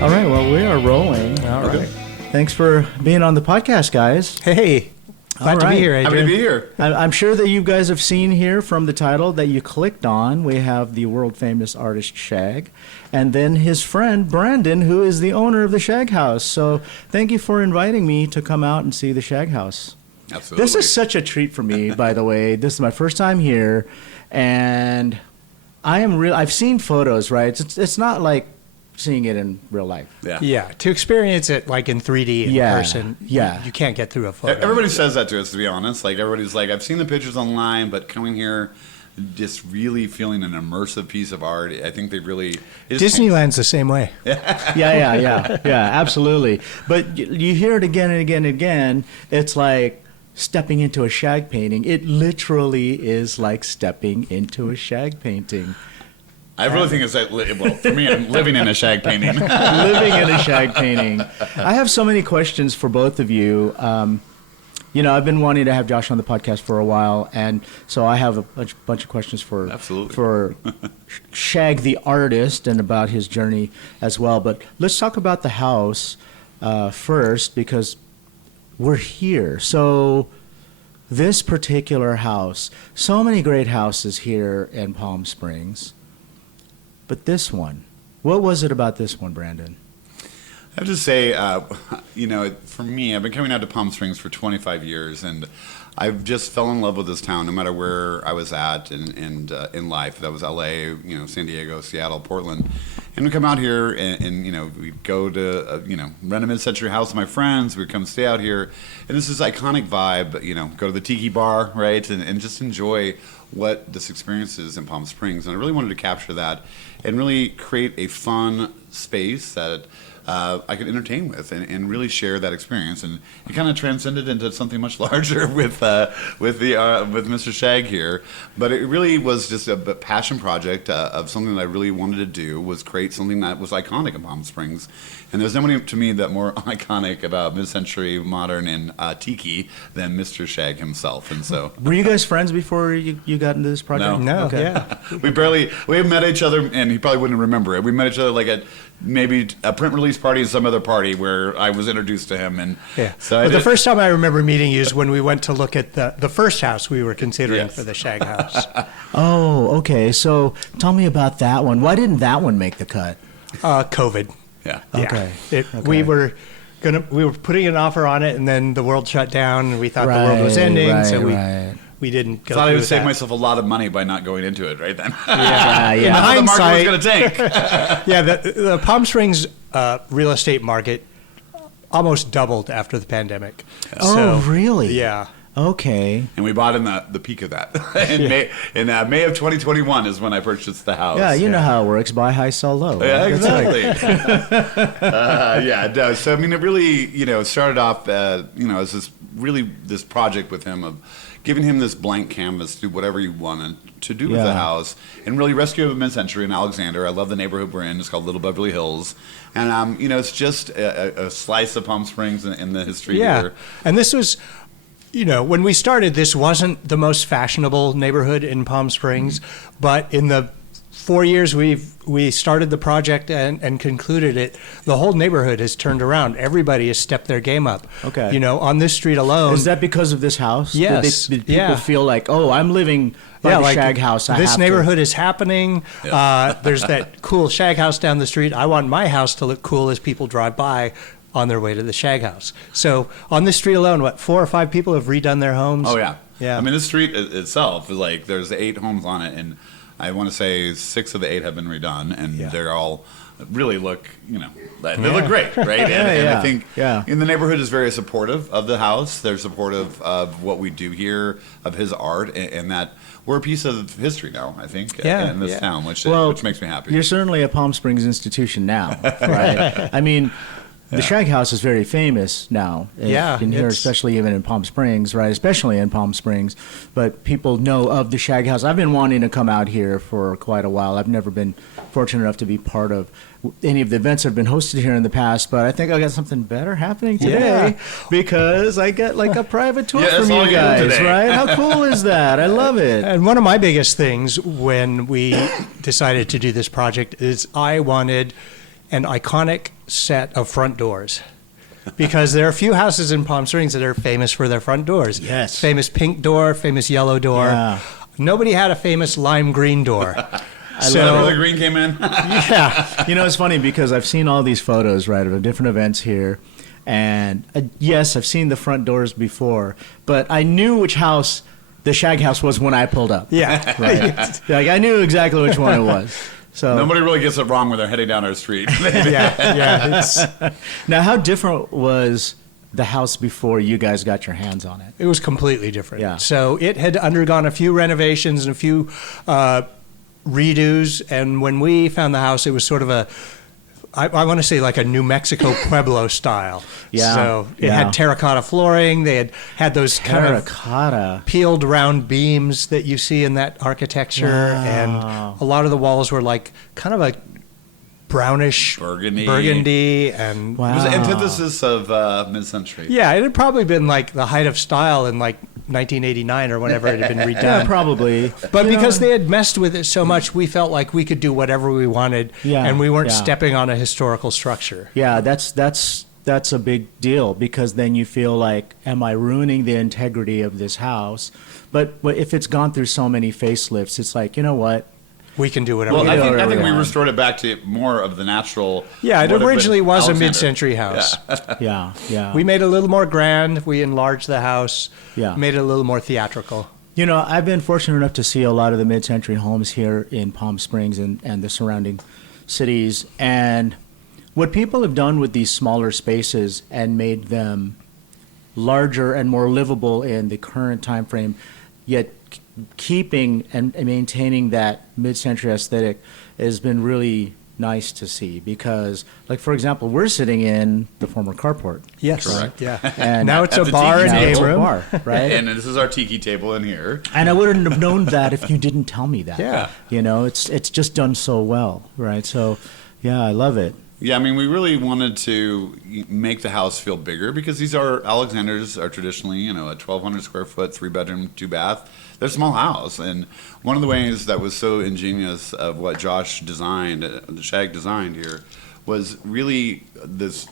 All right, well, we are rolling. All right. Thanks for being on the podcast, guys. Hey, glad to be here, Adrian. Happy to be here. I'm sure that you guys have seen here from the title that you clicked on. We have the world-famous artist Shag, and then his friend Brandon, who is the owner of the Shag House. So thank you for inviting me to come out and see the Shag House. Absolutely. This is such a treat for me, by the way. This is my first time here, and I've seen photos, right? It's not like seeing it in real life. Yeah, to experience it like in 3D in person, you can't get through a photo. Everybody says that to us, to be honest. Like, everybody's like, I've seen the pictures online, but coming here, just really feeling an immersive piece of art, I think they really... Disneyland's the same way. Yeah, absolutely. But you hear it again and again and again. It's like stepping into a Shag painting. It literally is like stepping into a Shag painting. I really think it's like, well, for me, I'm living in a Shag painting. Living in a Shag painting. I have so many questions for both of you. I've been wanting to have Josh on the podcast for a while, and so I have a bunch of questions for Shag the artist and about his journey as well. But let's talk about the house first, because we're here. So this particular house, so many great houses here in Palm Springs. But this one, what was it about this one, Brandon? I have to say, for me, I've been coming out to Palm Springs for 25 years, and I've just fell in love with this town no matter where I was at in life. That was LA, San Diego, Seattle, Portland. And we come out here and we'd go to, rent a mid-century house with my friends. We'd come stay out here. And this is iconic vibe, go to the tiki bar, right, and just enjoy what this experience is in Palm Springs. And I really wanted to capture that and really create a fun space that I could entertain with and really share that experience. And it kind of transcended into something much larger with Mr. Shag here. But it really was just a passion project of something that I really wanted to do, was create something that was iconic in Palm Springs. And there's nobody to me that more iconic about mid-century modern and tiki than Mr. Shag himself. And so, were you guys friends before you got into this project? No. Okay. Yeah. we had met each other, and he probably wouldn't remember it. We met each other like at maybe a print release party and some other party where I was introduced to him. And so the first time I remember meeting you is when we went to look at the first house we were considering for the Shag House. Oh, okay. So tell me about that one. Why didn't that one make the cut? COVID. Yeah. Okay. We were putting an offer on it, and then the world shut down, and we thought the world was ending, we didn't go. I thought I would save that. myself a lot of money by not going into it right then. Yeah. In hindsight, the market was going to tank. Yeah, the Palm Springs real estate market almost doubled after the pandemic. Oh, really? Yeah. Okay. And we bought in the peak of that. In May of 2021 is when I purchased the house. Yeah, you know how it works. Buy high, sell low. Yeah, exactly. It does. So, I mean, it really, started off, as this project with him of giving him this blank canvas to do whatever you wanted to do with the house, and really rescue of mid-century in Alexander. I love the neighborhood we're in. It's called Little Beverly Hills. And, it's just a slice of Palm Springs in the history here. And this was... when we started, this wasn't the most fashionable neighborhood in Palm Springs, but in the 4 years we started the project and concluded it, the whole neighborhood has turned around. Everybody has stepped their game up. Okay. On this street alone. Is that because of this house? Yes. Did people feel like, oh, I'm living by the Shag House. This neighborhood is happening. There's that cool Shag House down the street. I want my house to look cool as people drive by on their way to the Shag House. So on this street alone, 4 or 5 people have redone their homes? Oh, yeah. Yeah. I mean, this street itself is like, there's 8 homes on it, and I want to say 6 of the 8 have been redone, and they're all really look, they look great, right? And I think in the neighborhood is very supportive of the house. They're supportive of what we do here, of his art, and that we're a piece of history now, I think, in this town, which makes me happy. You're certainly a Palm Springs institution now, right? I mean... The Shag House is very famous now. In here, especially even in Palm Springs, right? Especially in Palm Springs. But people know of the Shag House. I've been wanting to come out here for quite a while. I've never been fortunate enough to be part of any of the events that have been hosted here in the past, but I think I got something better happening today because I get like a private tour from you guys, right? How cool is that? I love it. And one of my biggest things when we decided to do this project is I wanted an iconic set of front doors. Because there are a few houses in Palm Springs that are famous for their front doors. Yes. Famous pink door, famous yellow door. Yeah. Nobody had a famous lime green door. Is that where the green came in? Yeah. You know, it's funny because I've seen all these photos, right, of different events here. And yes, I've seen the front doors before, but I knew which house the Shag House was when I pulled up. Yeah. Right. Like, I knew exactly which one it was. So Nobody really gets it wrong when they're heading down our street. Yeah. now, how different was the house before you guys got your hands on it? It was completely different. Yeah. So it had undergone a few renovations and a few redos. And when we found the house, it was sort of I want to say like a New Mexico Pueblo style. Yeah. So it had terracotta flooring. They had those kind of peeled round beams that you see in that architecture. Wow. And a lot of the walls were like kind of a brownish burgundy and Wow. It was the antithesis of mid-century. yeah, it had probably been like the height of style in like 1989 or whenever it had been redone. Yeah, probably. But because they had messed with it so much, we felt like we could do whatever we wanted, and we weren't stepping on a historical structure. Yeah, that's a big deal, because then you feel like, am I ruining the integrity of this house? But if it's gone through so many facelifts, it's like, you know what? We can do whatever Well, we I want. think we restored it back to more of the natural. Yeah, it would have originally been was a Alexander. mid-century house. Yeah. We made it a little more grand. We enlarged the house, Yeah. made it a little more theatrical. You know, I've been fortunate enough to see a lot of the mid-century homes here in Palm Springs and the surrounding cities. And what people have done with these smaller spaces and made them larger and more livable in the current time frame, yet keeping and maintaining that mid-century aesthetic has been really nice to see. Because, like, for example, we're sitting in the former carport. Yes. Correct. Yeah. And now it's At a the bar tiki and now game it's a room. bar, right? And this is our tiki table in here. And I wouldn't have known that if you didn't tell me that. Yeah. You know, it's just done so well, right? So, yeah, I love it. Yeah, I mean, we really wanted to make the house feel bigger because these are Alexanders are traditionally, a 1,200 square foot, 3-bedroom, 2-bath. They're a small house, and one of the ways that was so ingenious of what Josh designed, the Shag designed here, was really this.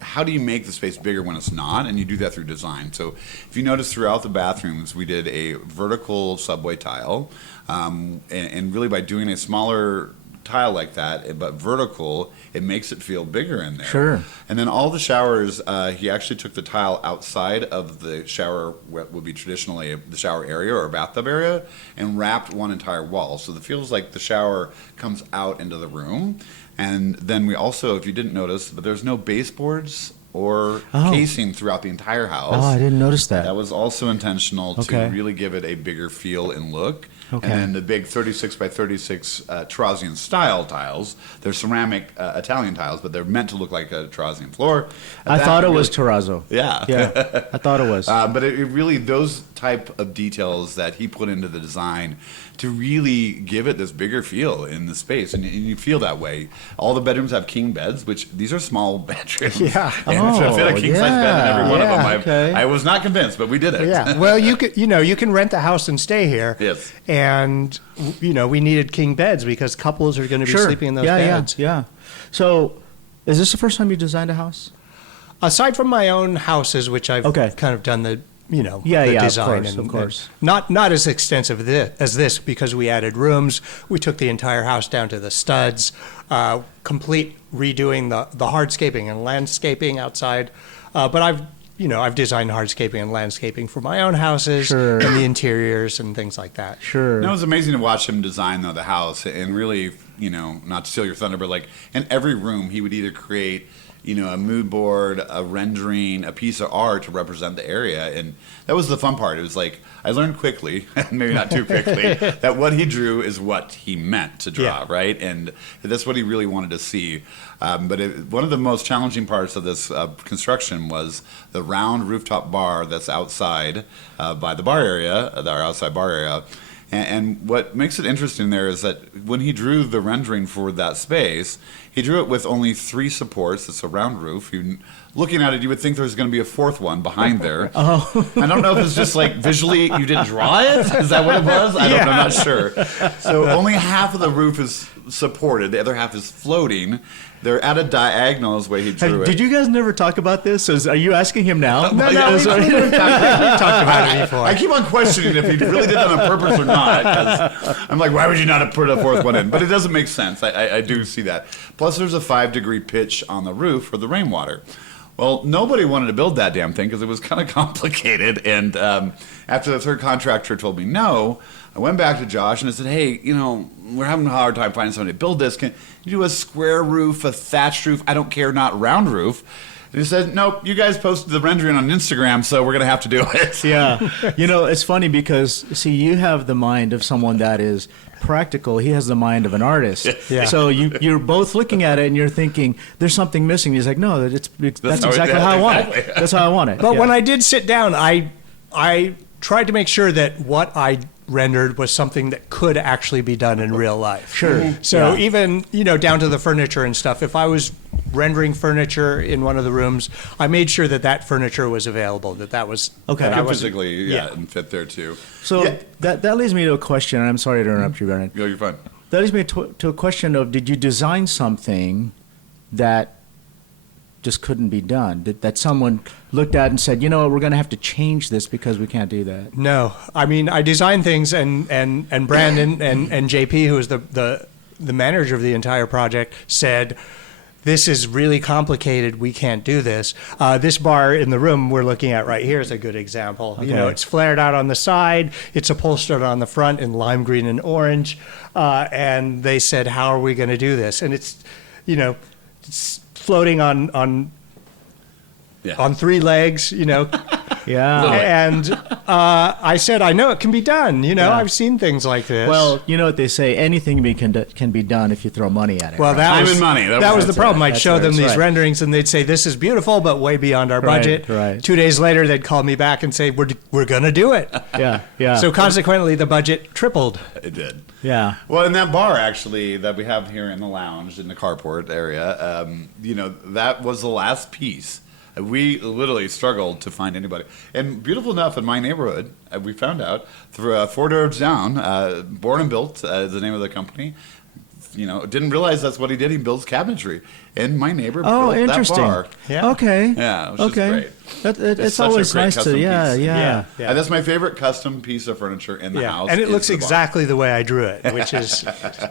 How do you make the space bigger when it's not? And you do that through design. So if you notice throughout the bathrooms, we did a vertical subway tile, and really by doing a smaller tile like that, but vertical, it makes it feel bigger in there. Sure. And then all the showers, he actually took the tile outside of the shower, what would be traditionally the shower area or bathtub area, and wrapped one entire wall. So it feels like the shower comes out into the room. And then we also, if you didn't notice, but there's no baseboards or casing throughout the entire house. Oh, I didn't notice that. That was also intentional to Okay. really give it a bigger feel and look. Okay. And then the big 36 by 36 Tarasian style tiles, they're ceramic Italian tiles, but they're meant to look like a Tarasian floor. I That thought it really- was terrazzo. Yeah. Yeah, I thought it was. But it really, those type of details that he put into the design to really give it this bigger feel in the space. And you feel that way. All the bedrooms have king beds, which these are small bedrooms. Yeah. And to fit a king size bed in every one of them. okay. I was not convinced, but we did it. Yeah. Well, you can rent the house and stay here. Yes. And we needed king beds because couples are going to be sleeping in those beds. Yeah. So, is this the first time you designed a house? Aside from my own houses, which I've Okay. kind of done the the of design course, and of course. not as extensive as this because we added rooms. We took the entire house down to the studs, complete redoing the hardscaping and landscaping outside. But I've designed hardscaping and landscaping for my own houses Sure. and the interiors and things like that. Sure. No, it was amazing to watch him design the house and really, not to steal your thunder, but like in every room he would either create, a mood board, a rendering, a piece of art to represent the area. And that was the fun part. It was like, I learned quickly, maybe not too quickly, that what he drew is what he meant to draw, right? And that's what he really wanted to see. But one of the most challenging parts of this construction was the round rooftop bar that's outside by the bar area, our outside bar area. And what makes it interesting there is that when he drew the rendering for that space, he drew it with only 3 supports. It's a round roof. Looking at it, you would think there was going to be a 4th one behind there. Oh. I don't know if it's just like visually you didn't draw it. Is that what it was? I'm not sure. So only half of the roof is supported. The other half is floating. They're at a diagonal is the way he drew it. Did you guys never talk about this? Are you asking him now? No, we've talked about it before. I keep on questioning if he really did that on purpose or not. 'Cause I'm like, why would you not have put a fourth one in? But it doesn't make sense. I do see that. Plus, there's a 5-degree pitch on the roof for the rainwater. Well, nobody wanted to build that damn thing because it was kind of complicated. And after the third contractor told me no, I went back to Josh and I said, hey, we're having a hard time finding somebody to build this. Can you do a square roof, a thatched roof? I don't care, not round roof. And he said, nope, you guys posted the rendering on Instagram, so we're going to have to do it. Yeah. It's funny because, see, you have the mind of someone that is practical. He has the mind of an artist. Yeah. So you're both looking at it and you're thinking, there's something missing. He's like, no, that's exactly how I want it. That's how I want it. But when I did sit down, I tried to make sure that what I rendered was something that could actually be done in real life. Sure. So even, down to the furniture and stuff, if I was rendering furniture in one of the rooms, I made sure that furniture was available, that was... Okay. Could physically, and fit there too. So that leads me to a question, and I'm sorry to interrupt you, Brennan. No, you're fine. That leads me to a question of, did you design something that just couldn't be done? That someone looked at and said, we're going to have to change this because we can't do that? No. I mean, I designed things, and Brandon and JP, who was the manager of the entire project, said, this is really complicated. We can't do this. This bar in the room we're looking at right here is a good example. Okay. It's flared out on the side. It's upholstered on the front in lime green and orange. And they said, how are we going to do this? And it's floating on 3 legs, Yeah. And I said, I know it can be done. I've seen things like this. Well, you know what they say, anything can be done if you throw money at it. Well, right? that Time was and money. That was the problem. I'd show them these right. renderings, and they'd say, "This is beautiful, but way beyond our budget." Right. 2 days later, they'd call me back and say, "We're going to do it." Yeah. So consequently, the budget tripled. It did. Yeah. Well, in that bar, actually, that we have here in the lounge, in the carport area, that was the last piece. We literally struggled to find anybody. And beautiful enough, in my neighborhood, we found out, through 4 doors down, Born and Built is the name of the company. Didn't realize that's what he did. He builds cabinetry. And my neighbor built interesting. that bar. Yeah. Okay. Yeah, it was just great. It's such a always great nice custom to, piece. yeah. And that's my favorite custom piece of furniture in the house. And it is looks the bar. exactly the way I drew it, which is...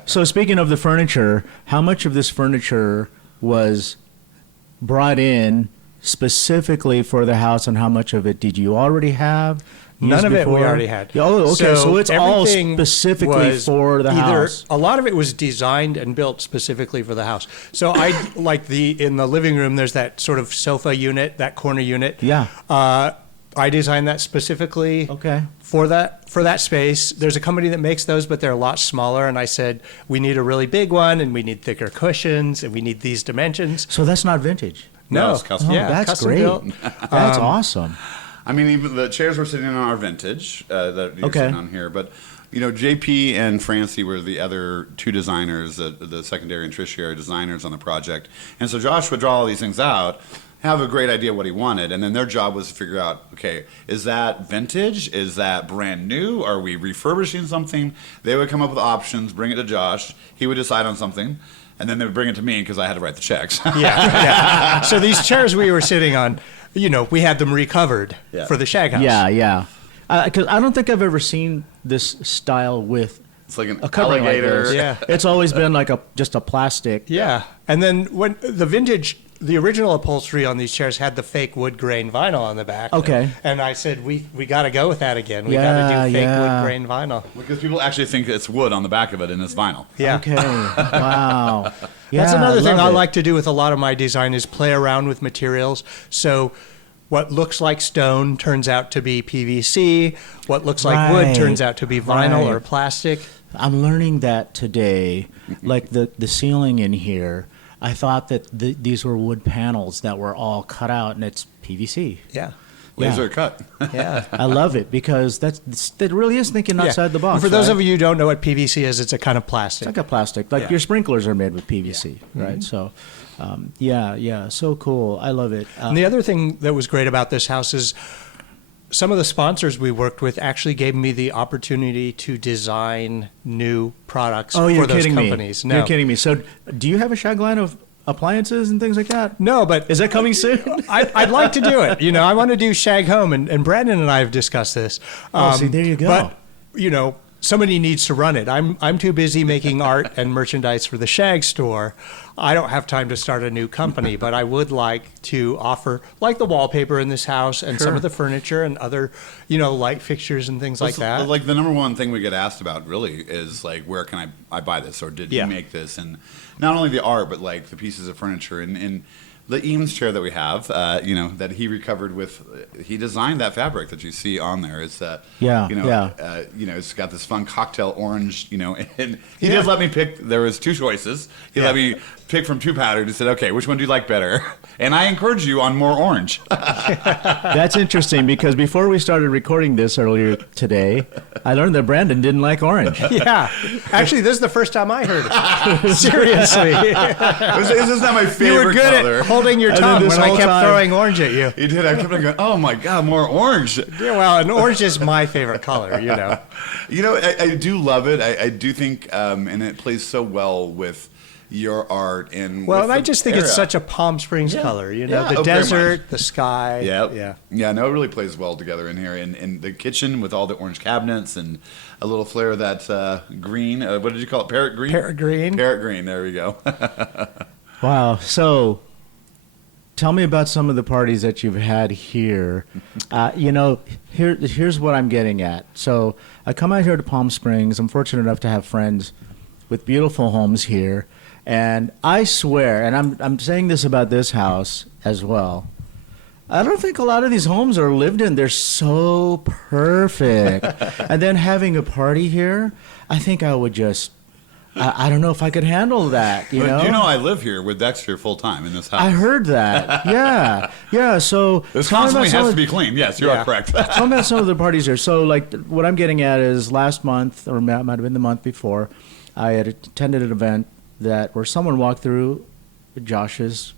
So speaking of the furniture, how much of this furniture was brought in specifically for the house, and how much of it did you already have? None of it we before? already had. Oh, okay. So it's all everything specifically was for the house. A lot of it was designed and built specifically for the house. So in the living room, there's that sort of sofa unit, that corner unit. Yeah. I designed that specifically for that space. There's a company that makes those, but they're a lot smaller. And I said, we need a really big one, and we need thicker cushions, and we need these dimensions. So that's not vintage. No, it's custom. That's custom great. built. That's awesome. I mean, even the chairs we're sitting on are vintage that you're sitting on here. But, JP and Francie were the other 2 designers, the secondary and tertiary designers on the project. And so Josh would draw all these things out, have a great idea what he wanted, and then their job was to figure out, okay, is that vintage? Is that brand new? Are we refurbishing something? They would come up with options, bring it to Josh. He would decide on something. And then they would bring it to me because I had to write the checks. Yeah. So these chairs we were sitting on, we had them recovered for the Shag House. Yeah. Because I don't think I've ever seen this style with It's like an a covering alligator. like this. Yeah. It's always been like just a plastic. Yeah. And then when the original upholstery on these chairs had the fake wood grain vinyl on the back. Okay. And I said, we got to go with that again. We got to do fake wood grain vinyl. Because people actually think it's wood on the back of it and it's vinyl. Yeah. Okay. Wow. Yeah, That's another thing I love it. like to do with a lot of my design is play around with materials. So what looks like stone turns out to be PVC. What looks like wood turns out to be vinyl or plastic. I'm learning that today. Like the ceiling in here, I thought that these were wood panels that were all cut out, and it's PVC. Yeah. Laser cut. Yeah. I love it because that really is thinking outside the box. And for those right? of you who don't know what PVC is, it's a kind of plastic. It's like a plastic. Like your sprinklers are made with PVC, right? So, so cool. I love it. And the other thing that was great about this house is some of the sponsors we worked with actually gave me the opportunity to design new products Oh, you're for those kidding companies. me. No. You're kidding me. So do you have a Shag line of appliances and things like that? No, but Is that coming soon? I'd like to do it. I want to do Shag Home, and Brandon and I have discussed this. See, there you go. But, somebody needs to run it. I'm too busy making art and merchandise for the Shag store. I don't have time to start a new company, but I would like to offer, like the wallpaper in this house and some of the furniture and other, light fixtures and things like that. Like the number one thing we get asked about really is like, where can I buy this, or did you make this? And not only the art, but like the pieces of furniture and the Eames chair that we have, that he recovered with. He designed that fabric that you see on there. It's it's got this fun cocktail orange, and he did let me pick. There was two choices. He let me pick from two patterns. He said, "Okay, which one do you like better?" And I encourage you on more orange. That's interesting, because before we started recording this earlier today, I learned that Brandon didn't like orange. Yeah, actually, this is the first time I heard it. Seriously, This is not my favorite you were good color. at holding your tongue when I kept throwing orange at you. He did. I kept on going, "Oh my God, more orange!" Yeah, well, and orange is my favorite color. I do love it. I do think, and it plays so well with your art and I just think it's such a Palm Springs color. The desert, the sky. Yeah. No, it really plays well together in here, and the kitchen with all the orange cabinets and a little flare of that green. What did you call it? Parrot green. Parrot green. Parrot green. There we go. Wow. So, tell me about some of the parties that you've had here. Here's what I'm getting at. So, I come out here to Palm Springs. I'm fortunate enough to have friends with beautiful homes here. And I swear, and I'm saying this about this house as well, I don't think a lot of these homes are lived in. They're so perfect. And then having a party here, I think I would just, I don't know if I could handle that, you know? I live here with Dexter full time in this house. I heard that. Yeah. So this constantly has to be clean. Yes, you are correct. Tell me about some of the parties here. So, like, what I'm getting at is last month, or might have been the month before, I had attended an event where someone walked through Josh's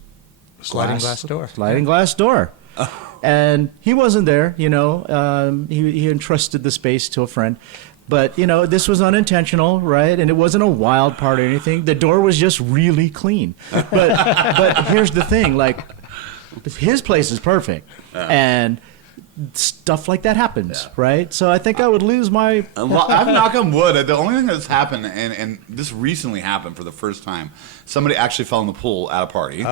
sliding glass door. And he wasn't there, he entrusted the space to a friend. But, this was unintentional, right? And it wasn't a wild part or anything. The door was just really clean. But here's the thing, like, his place is perfect. And stuff like that happens, right? So I think I would lose my... I'm knock on wood. The only thing that's happened, and this recently happened for the first time, somebody actually fell in the pool at a party,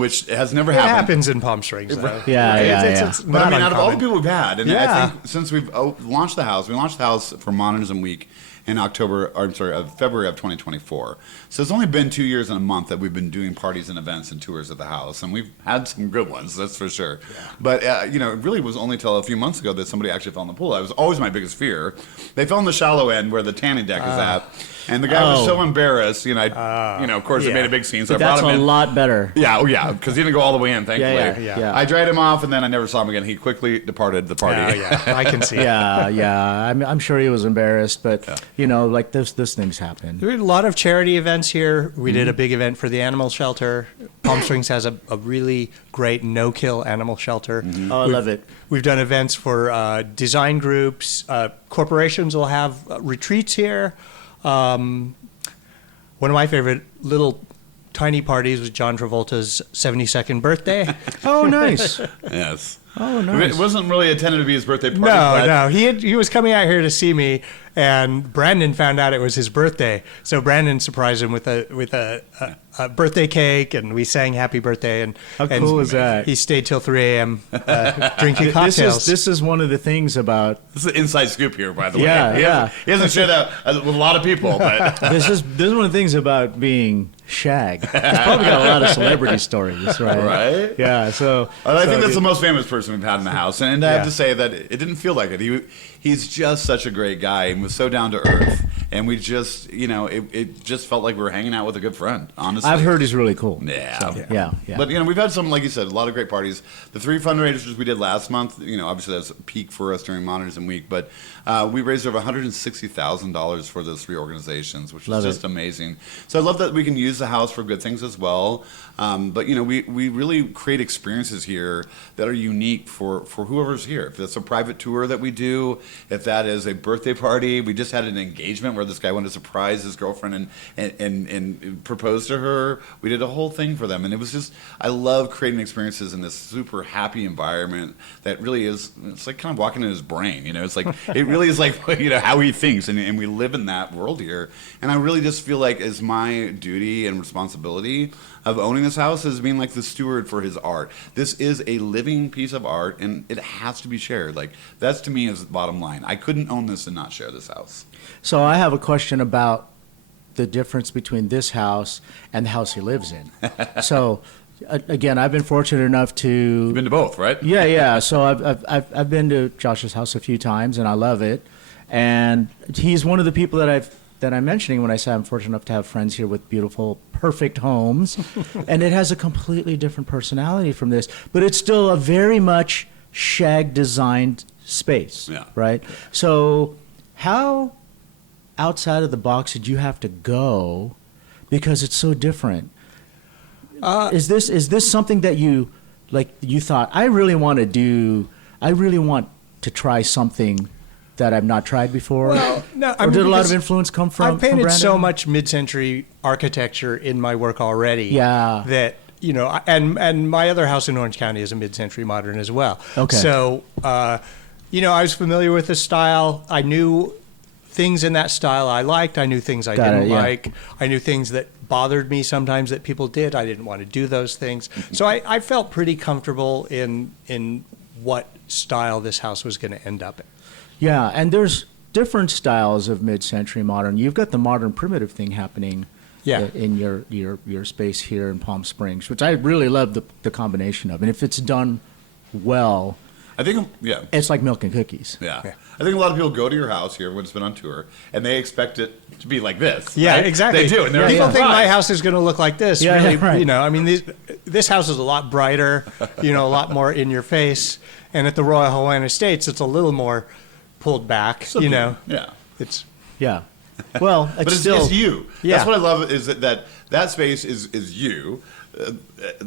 which has never happened. It happens in Palm Springs, though. Yeah. But I mean, out of all the people we've had, and I think since we've launched the house, we launched the house for Modernism Week in February of 2024. So it's only been 2 years and a month that we've been doing parties and events and tours of the house, and we've had some good ones, that's for sure. Yeah. But it really was only till a few months ago that somebody actually fell in the pool. That was always my biggest fear. They fell in the shallow end where the tanning deck is at, and the guy was so embarrassed. Of course, it made a big scene. So I brought him in. That's a lot better. Yeah, because he didn't go all the way in. Thankfully, yeah. I dried him off, and then I never saw him again. He quickly departed the party. I can see. Yeah. I'm sure he was embarrassed, but like those things happen. There were a lot of charity events here. We did a big event for the animal shelter. Palm Springs has a really great no-kill animal shelter. Mm-hmm. Oh, I love it. We've done events for design groups. Corporations will have retreats here. One of my favorite little tiny parties was John Travolta's 72nd birthday. Oh, nice. Yes. Oh, nice. It wasn't really intended to be his birthday party. No. He was coming out here to see me, and Brandon found out it was his birthday. So Brandon surprised him with a birthday cake, and we sang "Happy Birthday." And how cool was that? He stayed till 3 a.m. Drinking cocktails. This is one of the things about. This is an inside scoop here, by the way. Yeah. He hasn't shared that with a lot of people, but this is one of the things about being Shag. He's probably got a lot of celebrity stories, right? Right? Yeah. So I think that's the most famous person we've had in the house, and I have to say that it didn't feel like it. He's just such a great guy, and was so down to earth. And we just, it just felt like we were hanging out with a good friend, honestly. I've heard he's really cool. Yeah. So, yeah. But, we've had some, like you said, a lot of great parties. The 3 fundraisers we did last month, obviously that's a peak for us during Modernism Week, but we raised over $160,000 for those 3 organizations, which is just amazing. So I love that we can use the house for good things as well. But, we really create experiences here that are unique for whoever's here. If that's a private tour that we do, if that is a birthday party, we just had an engagement where this guy wanted to surprise his girlfriend and propose to her. We did a whole thing for them, and it was just, I love creating experiences in this super happy environment that really is, it's like kind of walking in his brain, it's like, it really is like, how he thinks, and we live in that world here. And I really just feel like it's my duty and responsibility of owning this house as being like the steward for his art. This is a living piece of art, and it has to be shared. Like, that's to me is the bottom line. I couldn't own this and not share this house. So I have a question about the difference between this house and the house he lives in. So, again, I've been fortunate enough to... You've been to both, right? Yeah. So I've been to Josh's house a few times, and I love it. And he's one of the people that I'm mentioning when I say I'm fortunate enough to have friends here with beautiful, perfect homes. And it has a completely different personality from this, but it's still a very much Shag designed space, right? So how outside of the box did you have to go because it's so different? Is this something that you thought, I really want to try something that I've not tried before? Well, no, did a lot of influence come from? I've painted from so much mid-century architecture in my work already. Yeah. That and my other house in Orange County is a mid-century modern as well. Okay. So, I was familiar with the style. I knew things in that style I liked. I knew things I didn't like. I knew things that bothered me sometimes that people did. I didn't want to do those things. So I felt pretty comfortable in what style this house was going to end up in. Yeah, and there's different styles of mid-century modern. You've got the modern primitive thing happening in your space here in Palm Springs, which I really love the combination of. And if it's done well, I think, it's like milk and cookies. Yeah. I think a lot of people go to your house here when it's been on tour, and they expect it to be like this. Yeah, right? exactly. They do. And people think my house is going to look like this. Yeah, really, right. I mean, this house is a lot brighter, a lot more in your face. And at the Royal Hawaiian Estates, it's a little more pulled back, Yeah. It's Well, but it's you. Yeah. That's what I love is that space is you,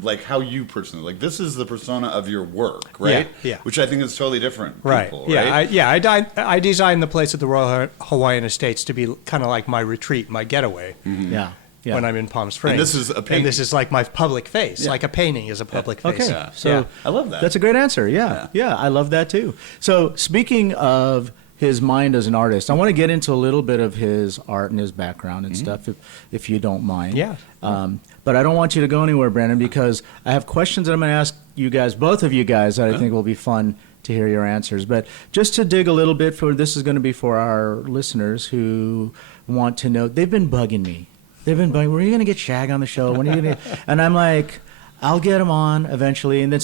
like how you personally, like this is the persona of your work, right? Yeah. Which I think is totally different. Right. People, Yeah. right? I designed the place at the Royal Hawaiian Estates to be kind of like my retreat, my getaway. Mm-hmm. Yeah. When I'm in Palm Springs. And this is a painting. And this is like my public face. Like a painting is a public face. Okay. Yeah. So I love that. That's a great answer. Yeah. I love that too. So speaking of his mind as an artist, I want to get into a little bit of his art and his background and stuff, if you don't mind. Yeah. But I don't want you to go anywhere, Brandon, because I have questions that I'm going to ask you guys, both of you guys, that I think will be fun to hear your answers. But just to dig a little bit this is going to be for our listeners who want to know. They've been bugging me. When are you going to get Shag on the show? When are you going to? And I'm like, I'll get him on eventually. And then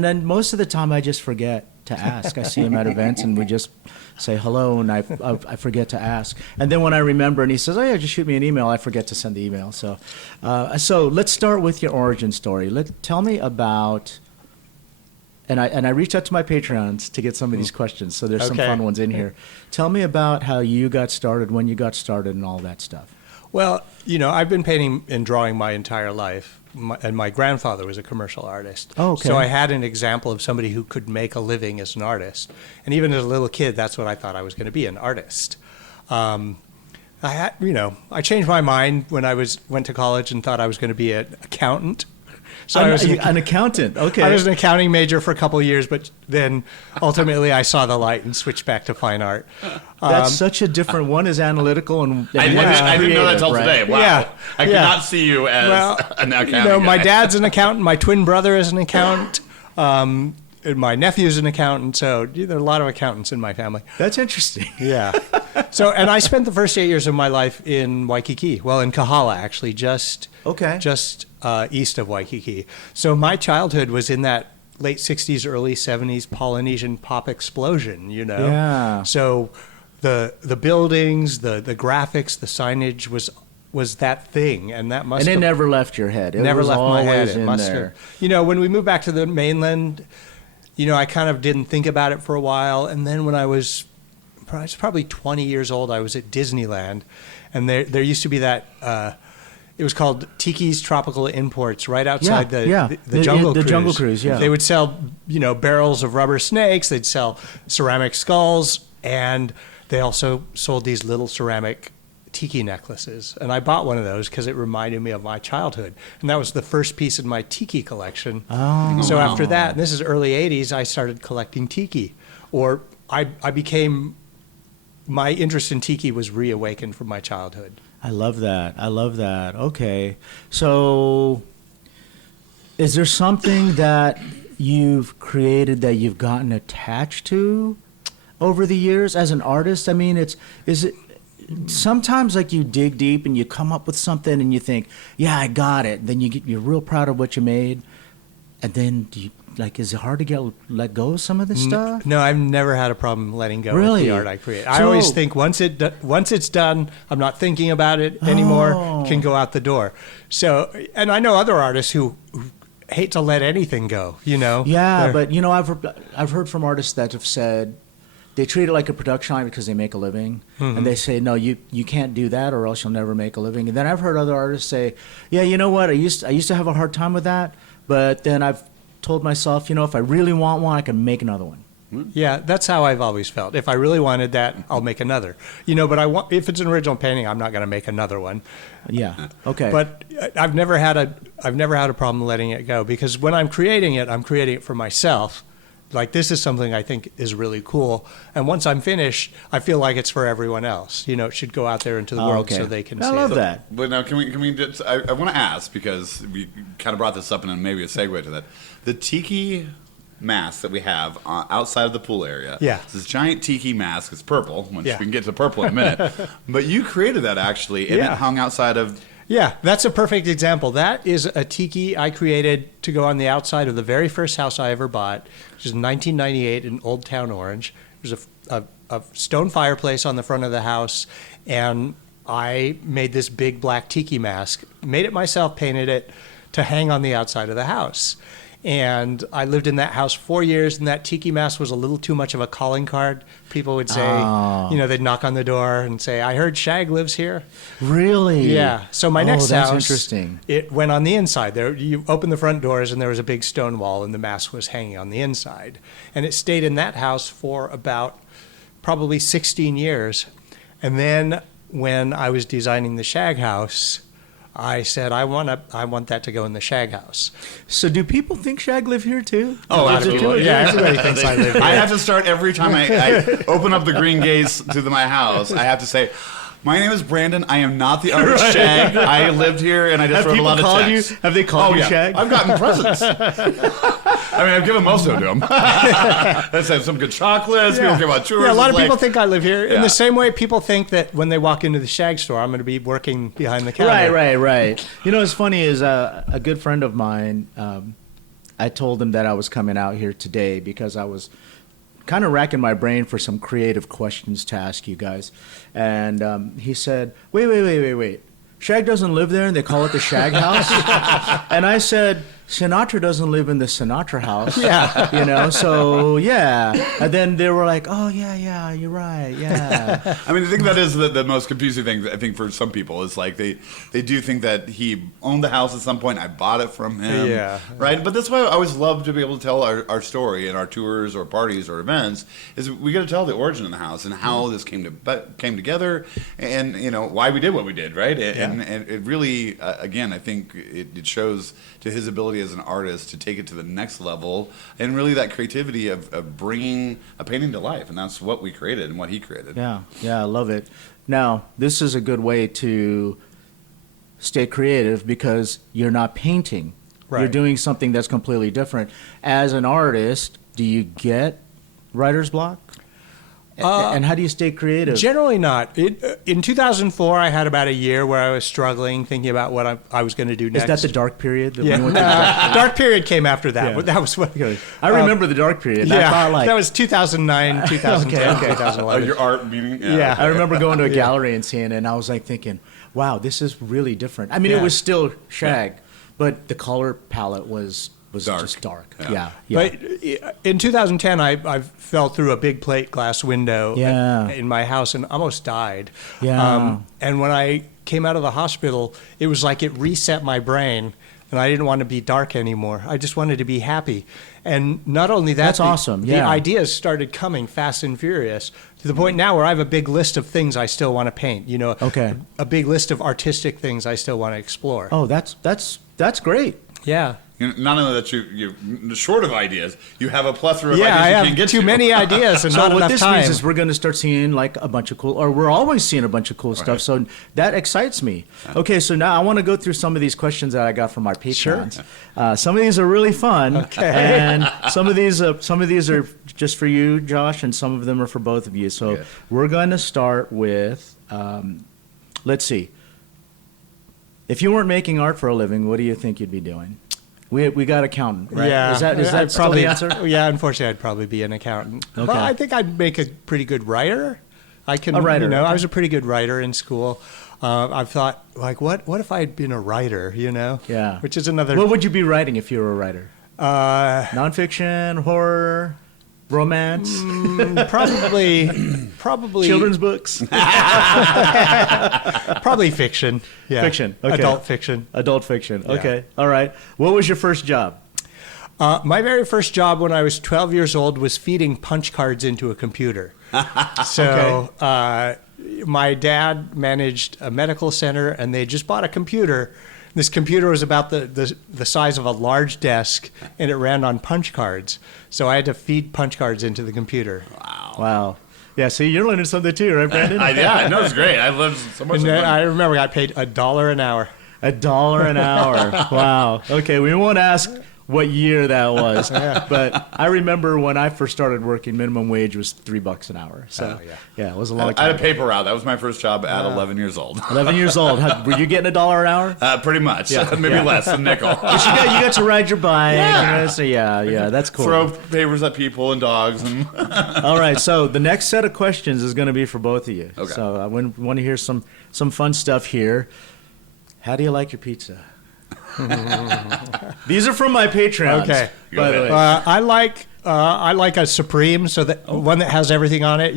then most of the time I just forget to ask. I see him at events and we just say hello, and I forget to ask. And then when I remember and he says, oh yeah, just shoot me an email, I forget to send the email. So let's start with your origin story. Tell me about, and I reached out to my Patreons to get some of these questions, so there's some fun ones in here. Tell me about how you got started, when you got started, and all that stuff. Well, I've been painting and drawing my entire life, and my grandfather was a commercial artist. Oh, okay. So I had an example of somebody who could make a living as an artist. And even as a little kid, that's what I thought I was going to be, an artist. I changed my mind when I went to college and thought I was going to be an accountant. So I was an accountant. Okay. I was an accounting major for a couple of years, but then ultimately I saw the light and switched back to fine art. That's such a different one is analytical and I didn't know that until today. Wow. Yeah. I could not see you as an accountant. My dad's an accountant. My twin brother is an accountant. And my nephew's an accountant. So there are a lot of accountants in my family. That's interesting. Yeah. And I spent the first 8 years of my life in Waikiki. Well, in Kahala, actually, just east of Waikiki. So my childhood was in that late 60s, early 70s Polynesian pop explosion, Yeah. So the buildings, the graphics, the signage was that thing, and that must. And it have, never left your head. It never was left my head. always It in must there. have. When we moved back to the mainland, I kind of didn't think about it for a while, and then when I was probably 20 years old, I was at Disneyland, and there used to be that. It was called Tiki's Tropical Imports right outside the Jungle Cruise. The Jungle Cruise, yeah. They would sell, barrels of rubber snakes. They'd sell ceramic skulls, and they also sold these little ceramic tiki necklaces. And I bought one of those because it reminded me of my childhood. And that was the first piece in my tiki collection. Oh. So after that, and this is early 80s, I started collecting tiki. Or I became, my interest in tiki was reawakened from my childhood. I love that. I love that. Okay. So is there something that you've created that you've gotten attached to over the years as an artist? I mean, is it sometimes like you dig deep and you come up with something and you think, yeah, I got it. Then you're real proud of what you made. And then is it hard to let go of some of this stuff? No, I've never had a problem letting go of the art I create. I So- always think once it's done, I'm not thinking about it anymore. Oh. Can go out the door. So, and I know other artists who hate to let anything go. Yeah, but I've heard from artists that have said they treat it like a production line because they make a living, and they say, no, you can't do that, or else you'll never make a living. And then I've heard other artists say, yeah, you know what, I used to have a hard time with that, but then I've told myself, if I really want one, I can make another one. Yeah, that's how I've always felt. If I really wanted that, I'll make another. But if it's an original painting, I'm not going to make another one. Yeah. Okay. But I've never had a problem letting it go, because when I'm creating it for myself. Like, this is something I think is really cool, and once I'm finished, I feel like it's for everyone else. It should go out there into the world so they can see it. I love that. But now, can we just, I want to ask, because we kind of brought this up and then maybe a segue to that. The tiki mask that we have outside of the pool area. Yeah. It's this giant tiki mask. It's purple, which Yeah. we can get to purple in a minute. But you created that, actually, and it hung outside of... Yeah, that's a perfect example. That is a tiki I created to go on the outside of the very first house I ever bought, which is 1998 in Old Town Orange. There's a stone fireplace on the front of the house, and I made this big black tiki mask, made it myself, painted it to hang on the outside of the house. And I lived in that house 4 years, and that tiki mask was a little too much of a calling card. People would say, they'd knock on the door and say, I heard Shag lives here. Really? Yeah. So my next that's house, interesting. It went on the inside. There, you open the front doors, and there was a big stone wall, and the mask was hanging on the inside. And it stayed in that house for about probably 16 years. And then when I was designing the Shag House, I said, I want that to go in the Shag House. So do people think Shag live here too? Oh, absolutely. Yeah, everybody thinks I live here. I have to start every time I open up the green gates to my house. I have to say, my name is Brandon. I am not the artist Shag. I lived here, and I just wrote a lot of checks. Have they called you Shag? I've gotten presents. I mean, I've given most of them to them. Let's have some good chocolates. People give out tours. Yeah, a lot of people think I live here. In Yeah. the same way people think that when they walk into the Shag store, I'm going to be working behind the counter. Right. What's funny is a good friend of mine, I told him that I was coming out here today because I was kind of racking my brain for some creative questions to ask you guys. And he said, wait. Shag doesn't live there, and they call it the Shag House? And I said, Sinatra doesn't live in the Sinatra house. Yeah. So, yeah. And then they were like, oh, yeah, you're right, yeah. I mean, I think that is the most confusing thing, I think, for some people. Is like they do think that he owned the house at some point. I bought it from him. Yeah. Right? But that's why I always love to be able to tell our story in our tours or parties or events, is we got to tell the origin of the house and how this came together, and, why we did what we did, right? And it really, again, I think it shows to his ability as an artist to take it to the next level, and really that creativity of bringing a painting to life. And that's what we created and what he created. Yeah, I love it. Now, this is a good way to stay creative because you're not painting. Right. You're doing something that's completely different. As an artist, do you get writer's block? And how do you stay creative? Generally not. In 2004, I had about a year where I was struggling, thinking about what I was going to do next. Is that the dark period? Yeah. Dark period came after that. Yeah. But that was what. I remember the dark period. Yeah, I thought, like, that was 2009, 2010, Okay. 2011. Your art meeting? Yeah. I remember going to a gallery and seeing it, and I was like thinking, wow, this is really different. I mean, it was still Shag, but the color palette was Dark. just dark. Yeah. Yeah. But in 2010, I fell through a big plate glass window in my house and almost died. Yeah. And when I came out of the hospital, it was like it reset my brain, and I didn't want to be dark anymore. I just wanted to be happy. And not only that, That's awesome. The ideas started coming fast and furious to the point now where I have a big list of things I still want to paint. You know, a big list of artistic things I still want to explore. Oh, that's great. Yeah. Not only that you short of ideas, you have a plethora of Yeah, ideas I you have can't get too to. many ideas and So not what enough this time. means is we're going to start seeing like a bunch of cool, or we're always seeing a bunch of cool stuff. So that excites me. Okay, so now I want to go through some of these questions that I got from our patrons. Some of these are really fun, and some of these are just for you, Josh, and some of them are for both of you. So we're going to start with, let's see. If you weren't making art for a living, what do you think you'd be doing? We got accountant, right? Yeah. Is that still the answer? Yeah, unfortunately, I'd probably be an accountant. Okay. Well, I think I'd make a pretty good writer. I can, A writer, I was a pretty good writer in school. I've thought, like, what if I had been a writer, Yeah. Which is another... What would you be writing if you were a writer? Nonfiction, horror, romance, probably children's books. Probably fiction. Yeah. Fiction. Okay. Adult fiction. Adult fiction. Okay. All right. What was your first job? My very first job when I was 12 years old was feeding punch cards into a computer. So my dad managed a medical center, and they just bought a computer. This computer was about the size of a large desk, and it ran on punch cards. So I had to feed punch cards into the computer. Wow. Yeah. See, you're learning something too, right, Brandon? Yeah, no, it's great. I learned so much. And then I remember I got paid $1 an hour. $1 an hour. Wow. Okay. We won't ask what year that was, but I remember when I first started working, minimum wage was $3 an hour. So it was a long time. I had a paper route. That was my first job at 11 years old. 11 years old. Were you getting $1 an hour? Pretty much. Maybe less, a nickel. But you got to ride your bike. So that's cool. Throw papers at people and dogs. And All right, so the next set of questions is going to be for both of you. Okay. So I want to hear some fun stuff here. How do you like your pizza? These are from my Patreons. Okay. By the way. I like a Supreme, so that one that has everything on it,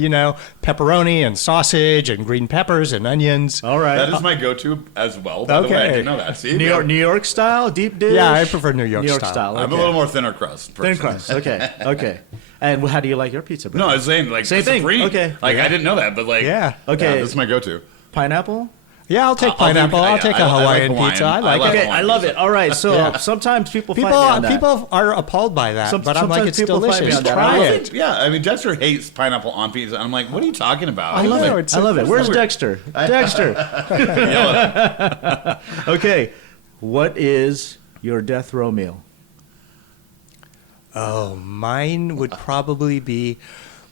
pepperoni and sausage and green peppers and onions. All right. that is my go-to as well, by the way. I didn't know that. See? New York style, deep dish? Yeah, I prefer New York style. I'm a little more thinner crust person. Thin crust. Okay. And how do you like your pizza, bro? No, I was saying, Same thing. Supreme. Okay. I didn't know that, but Okay. this is my go-to. Pineapple? Yeah, I'll take pineapple. I'll take a Hawaiian pizza. I like it. Okay, I love it. All right, so sometimes people fight me on that. People are appalled by that, but I'm like, it's delicious. Try it. Yeah, I mean, Dexter hates pineapple on pizza. I'm like, what are you talking about? I love it. I love it. Where's Dexter? Dexter. Okay, what is your death row meal? Oh, mine would probably be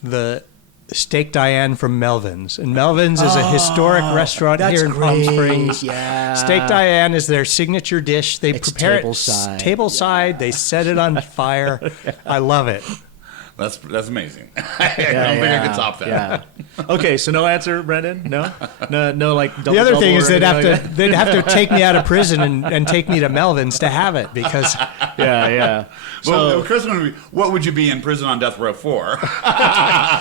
the Steak Diane from Melvin's. And Melvin's is a historic restaurant here in Palm Springs. Yeah. Steak Diane is their signature dish. They prepare tableside. it tableside. They set it on fire. I love it. That's amazing. I don't think I can top that. Yeah. Okay, so no answer, Brendan? No, like double. The other thing is they'd they'd have to take me out of prison and take me to Melvin's to have it because. Yeah. Well, Chris, what would you be in prison on death row for?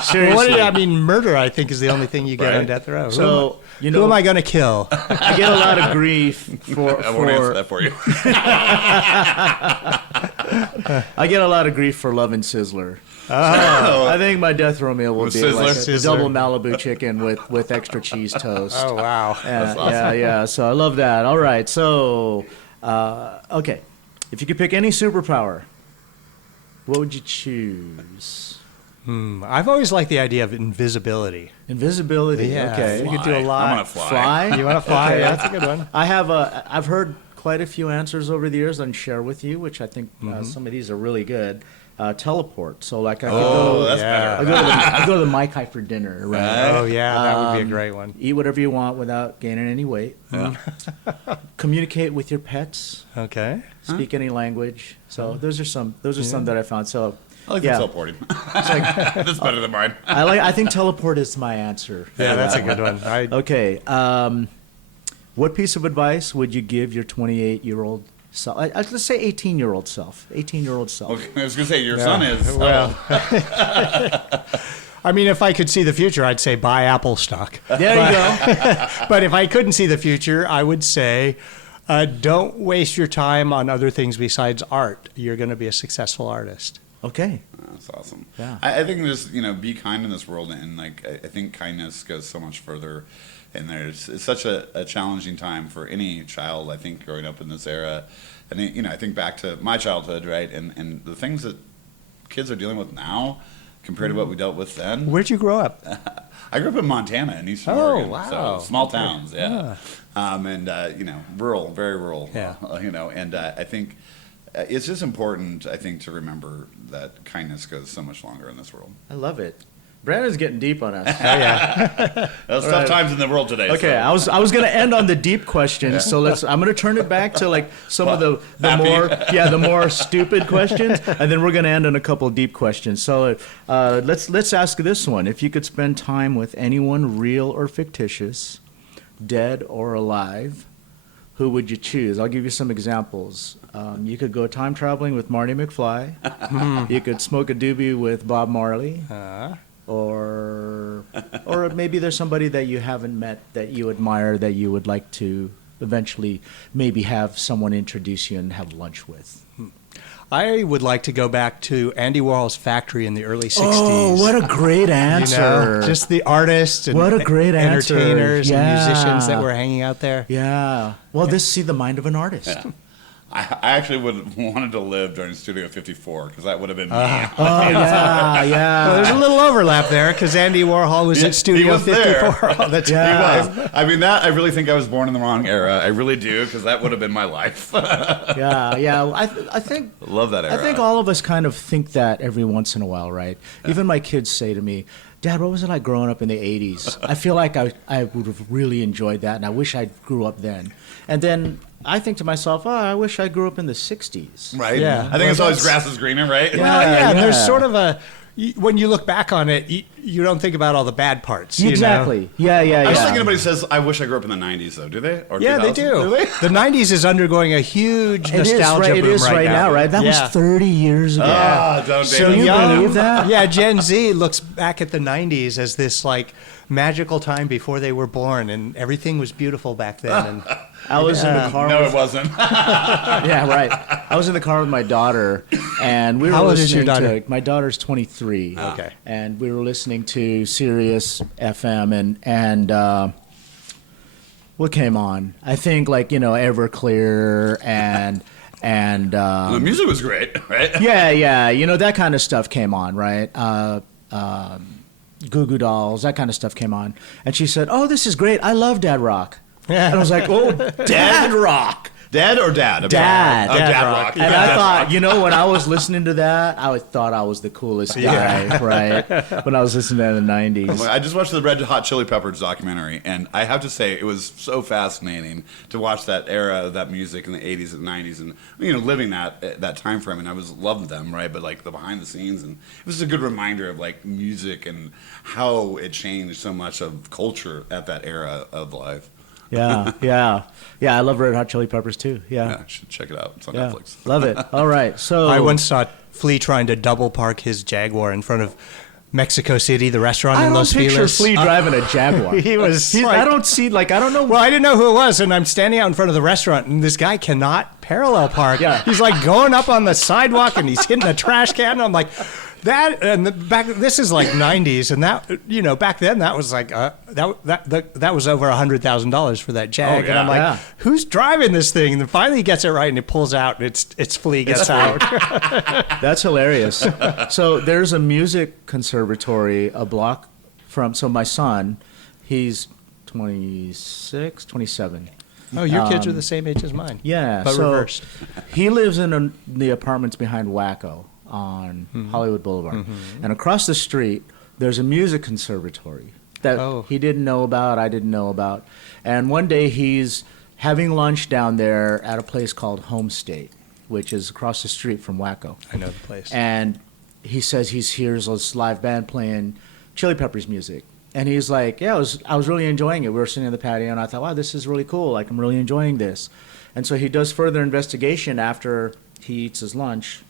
Seriously. Murder, I think, is the only thing you get on death row. So, who am I going to kill? I get a lot of grief for. I won't answer that for you. I get a lot of grief for loving Sizzler. I think my death row meal will be Sizzler? like a double Malibu chicken with extra cheese toast. Oh, wow. Yeah, awesome. yeah. So I love that. All right. So, okay. If you could pick any superpower, what would you choose? I've always liked the idea of invisibility. Invisibility. Yeah. Okay. You could do a lot. I want to fly. Fly. You want to fly? Okay. Yeah, that's a good one. I've heard quite a few answers over the years I can share with you, which I think some of these are really good. Teleport. So like I could go. That's better. I go to the Maikai for dinner, right? Oh yeah, that would be a great one. Eat whatever you want without gaining any weight. Communicate with your pets. Okay. Speak any language. So those are some that I found. So I like the teleporting. That's better than mine. I think teleport is my answer. Yeah, that's a good one. Okay. What piece of advice would you give your 28-year-old self? Let's say 18-year-old self. 18-year-old self. Okay, I was going to say, your son is. Well, I mean, if I could see the future, I'd say buy Apple stock. There you go. But if I couldn't see the future, I would say don't waste your time on other things besides art. You're going to be a successful artist. Okay. That's awesome. Yeah. I think just, be kind in this world, and like I think kindness goes so much further. And it's such a challenging time for any child, I think, growing up in this era. And I think back to my childhood, right? And the things that kids are dealing with now compared to what we dealt with then. Where'd you grow up? I grew up in Montana, in Eastern Oregon. Wow. So small towns, yeah. Rural, very rural. Yeah. And I think it's just important, I think, to remember that kindness goes so much longer in this world. I love it. Brandon's getting deep on us. Oh yeah. Those tough times in the world today. Okay, so. I was going to end on the deep questions, so I'm going to turn it back to like some of the more stupid questions, and then we're going to end on a couple of deep questions. So let's ask this one: if you could spend time with anyone, real or fictitious, dead or alive, who would you choose? I'll give you some examples. You could go time traveling with Marty McFly. You could smoke a doobie with Bob Marley. Or maybe there's somebody that you haven't met that you admire that you would like to eventually maybe have someone introduce you and have lunch with. I would like to go back to Andy Warhol's factory in the early 60s. Oh, what a great answer. Just the artists and what a great entertainers answer. and musicians that were hanging out there. Yeah. Well, see the mind of an artist. Yeah. I actually would have wanted to live during Studio 54 because that would have been me. Yeah. Well, there's a little overlap there because Andy Warhol was at Studio 54 all the time. He was. I mean, I really think I was born in the wrong era. I really do because that would have been my life. Yeah. I think love that era. I think all of us kind of think that every once in a while, right? Yeah. Even my kids say to me, Dad, what was it like growing up in the 80s? I feel like I would have really enjoyed that, and I wish I grew up then. And then I think to myself, I wish I grew up in the 60s. Right? Yeah. I think it's always grass is greener, right? Well, yeah, and there's sort of when you look back on it, you don't think about all the bad parts. Exactly. You know? Yeah. I just think anybody says, I wish I grew up in the 90s, though. Do they? Or yeah, they do. Do they? The 90s is undergoing a huge nostalgia boom It is right now, right? That was 30 years ago. Don't So you believe that? Yeah, Gen Z looks back at the 90s as this like magical time before they were born, and everything was beautiful back then. And I was in the car. No, it wasn't. Yeah, right. I was in the car with my daughter, and we were How old is listening your daughter? to. My daughter's 23. Okay. And we were listening to Sirius FM, and what came on? I think Everclear and. The music was great, right? Yeah. That kind of stuff came on, right? Goo Goo Dolls, that kind of stuff came on. And she said, "Oh, this is great. I love Dad Rock." And I was like, "Oh, Dad Rock." Dad or dad? Dad. Oh, Dad Rock. And I thought, when I was listening to that, I thought I was the coolest guy, right? When I was listening to that in the 90s. I just watched the Red Hot Chili Peppers documentary, and I have to say it was so fascinating to watch that era of that music in the 80s and 90s, and living that time frame. And I was loving them, right? But like the behind the scenes, and it was a good reminder of like music and how it changed so much of culture at that era of life. Yeah. I love Red Hot Chili Peppers too. Yeah, should check it out. It's on Netflix. Love it. All right. So I once saw Flea trying to double park his Jaguar in front of Mexico City, the restaurant in Los Feliz. I don't picture Flea driving a Jaguar. I don't know. Well, I didn't know who it was, and I'm standing out in front of the restaurant, and this guy cannot parallel park. Yeah. He's like going up on the sidewalk, and he's hitting a trash can, and I'm like, this is like 90s, and that, back then that was like that was over $100,000 for that Jag, and I'm like, who's driving this thing? And then finally he gets it right, and he pulls out, and it's Flea gets out. That's hilarious. So there's a music conservatory a block from. So my son, he's 26, 27. Oh, your kids are the same age as mine. Yeah, but so reversed. he lives in the apartments behind Wacko on Hollywood Boulevard. And across the street, there's a music conservatory that he didn't know about, I didn't know about. And one day he's having lunch down there at a place called Home State, which is across the street from Wacko. I know the place. And he says he hears this live band playing Chili Peppers music. And he's like, yeah, I was really enjoying it. We were sitting in the patio, and I thought, wow, this is really cool. Like, I'm really enjoying this. And so he does further investigation after he eats his lunch,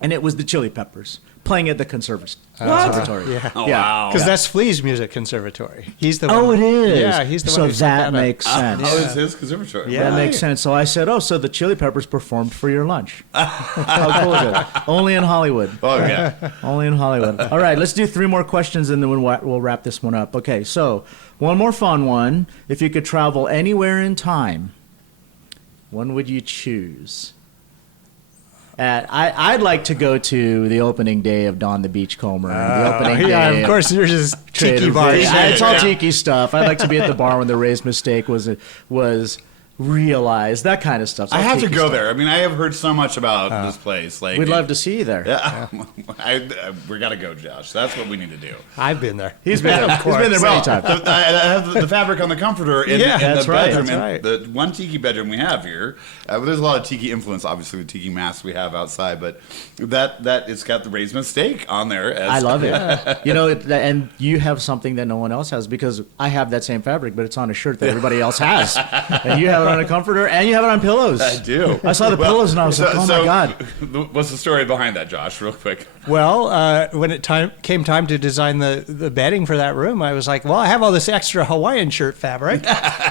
and it was the Chili Peppers playing at the conservatory. Yeah. Oh, wow. Because that's Flea's Music Conservatory. He's the one. Oh, it is. Yeah, he's the one so who set that that up. makes sense. Oh, it's his conservatory. Yeah. That makes sense. So I said, oh, so the Chili Peppers performed for your lunch. How cool is it? Only in Hollywood. Oh, yeah. Only in Hollywood. All right, let's do 3 more questions and then we'll wrap this one up. Okay, so one more fun one. If you could travel anywhere in time, when would you choose? I'd like to go to the opening day of Don the Beachcomber. The opening day Yeah, of course, yours is Trader tiki bars. Vic's. It's all tiki stuff. I'd like to be at the bar when the Ray's mistake was realized. That kind of stuff. I have to go there. I mean, I have heard so much about this place. Like, We'd love to see you there. Yeah, we got to go, Josh. That's what we need to do. I've been there. He's been there. He's been there many times. I have the fabric on the comforter in, Yeah, in that's the right, bedroom. that's right. The one tiki bedroom we have here. There's a lot of tiki influence, obviously, with tiki masks we have outside. But that it's got the Ray's mistake on there. I love it. You know, and you have something that no one else has because I have that same fabric, but it's on a shirt that everybody else has. And you have it on a comforter and you have it on pillows. I do. I saw the pillows and I was like, oh my God. What's the story behind that, Josh? Real quick. Well, when it came time to design the bedding for that room, I was like, well, I have all this extra Hawaiian shirt fabric.